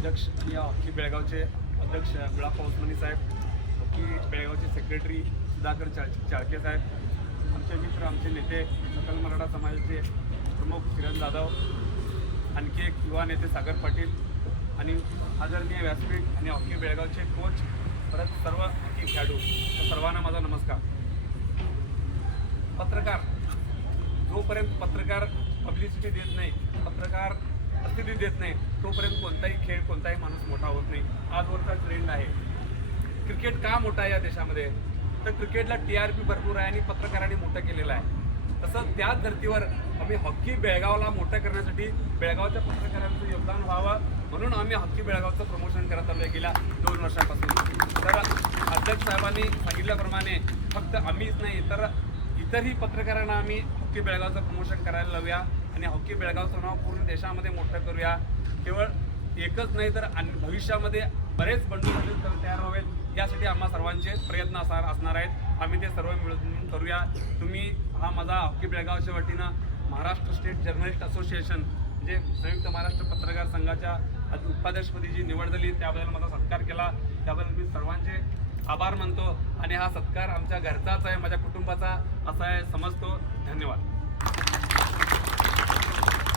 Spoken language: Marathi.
अध्यक्ष या हॉकी बेळगावचे अध्यक्ष गुलाब ओस्मानी साहेब, हॉकी बेळगावचे सेक्रेटरी सुधाकर चाळके साहेब, आमचे मित्र, आमचे नेते, सकल मराठा समाजाचे प्रमुख किरण जाधव, आणखी एक युवा नेते सागर पाटील आणि आदरणीय व्यासपीठ आणि हॉकी बेळगावचे कोच, परत सर्व हॉकी खेळाडू, सर्वांना माझा नमस्कार. पत्रकार, जोपर्यंत पत्रकार पब्लिसिटी देत नाही, पत्रकार प्रसिद्धी देत नाही, तोपर्यंत कोणताही खेळ, कोणताही माणूस मोठा होत नाही. आजवरचा ट्रेंड आहे. क्रिकेट का मोठा आहे या देशामध्ये, तर क्रिकेटला TRP भरपूर आहे आणि पत्रकारांनी मोठं केलेलं आहे. तसं त्याच धर्तीवर आम्ही हॉकी बेळगावला मोठं करण्यासाठी बेळगावच्या पत्रकारांचं योगदान व्हावं म्हणून आम्ही हॉकी बेळगावचं प्रमोशन करत आलो गेल्या 2 वर्षापासून. तर अध्यक्ष साहेबांनी सांगितल्याप्रमाणे फक्त आम्हीच नाही तर इतरही पत्रकारांना आम्ही हॉकी बेळगावचं प्रमोशन करायला लावूया आणि हॉकी बेळगावचं नाव पूर्ण देशामध्ये मोठं करूया. केवळ एकच नाही तर भविष्यामध्ये बरेच बंडू तयार व्हावेत, यासाठी आम्हा सर्वांचे प्रयत्न असणार आहेत. आम्ही ते सर्व मिळून करूया. तुम्ही हा माझा हॉकी बेळगावच्या वतीनं महाराष्ट्र स्टेट जर्नलिस्ट असोसिएशन म्हणजे संयुक्त महाराष्ट्र पत्रकार संघाच्या उपाध्यक्षपदी जी निवड झाली त्याबद्दल माझा सत्कार केला, त्याबद्दल मी सर्वांचे आभार मानतो आणि हा सत्कार आमच्या घरचाच आहे, माझ्या कुटुंबाचा असा आहे समजतो. धन्यवाद.